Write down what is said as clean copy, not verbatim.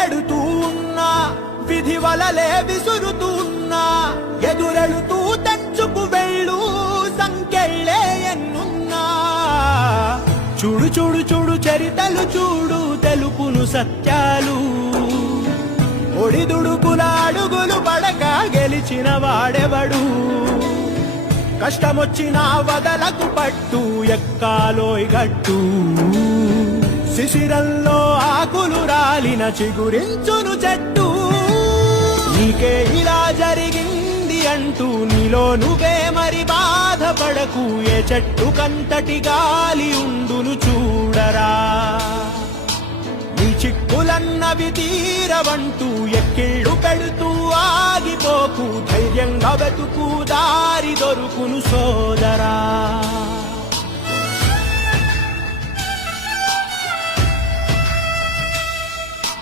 నెడుతూ ఉన్నా, విధి వలలే విసురుతూ ఉన్నా, ఎదురెళుతూ తెంచుకు వెళ్ళు సంకెళ్ళే ఎన్నున్నా. చూడు చూడు చూడు చరితలు చూడు, తెలుపును సత్యాలు. ఒడిదుడుకుల అడుగులు పడక గెలిచిన వాడెవడు? కష్టమొచ్చినా వదలకు పట్టు, ఎక్కాలోయ్ గట్టు. శిశిరంలో ఆకులు రాలిన చిగురించును చెట్టు. నీకే ఇలా జరిగింది అంటూ నీలో నువ్వే మరి బాధపడకు. ఏ చెట్టు కంతటి గాలి ఉండును చూడరా. నీ చిక్కులన్నవి తీరవంటూ ఎక్కిళ్ళు పెడుతూ ఆగిపోకు. ధైర్యంగా బతుకు, దారి దొరుకును సోదరా.